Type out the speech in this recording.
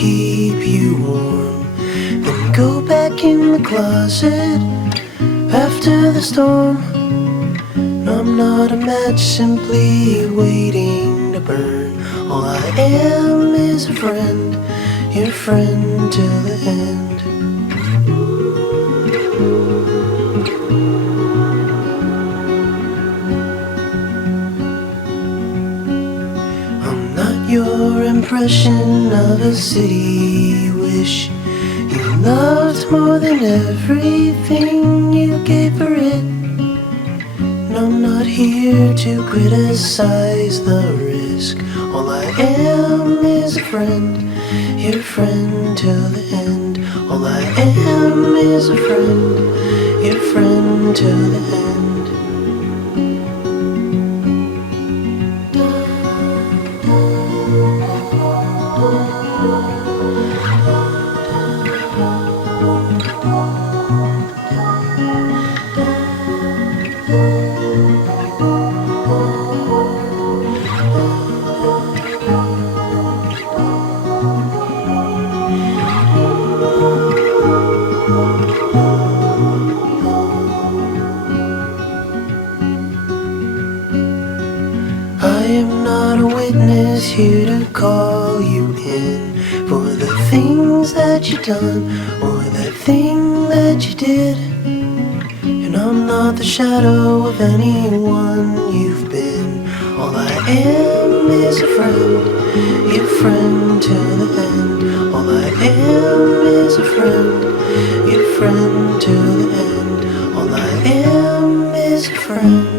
keep you warm. Then go back in the closet after the storm. No, I'm not a match simply waiting to burn. All I am is a friend, your friend till the end. I'm not your impression of a city wish you loved more than everything you gave for it. No, I'm not here to criticize the risk. All I am is a friend, your friend till the end. All I am is a friend, your friend till the end. I am not a witness here to call you in for the things that you done or the thing that you did. And I'm not the shadow of anyone you've been. All I am is a friend, your friend till the end. All I am is a friend, your friend till the end. All I am is a friend.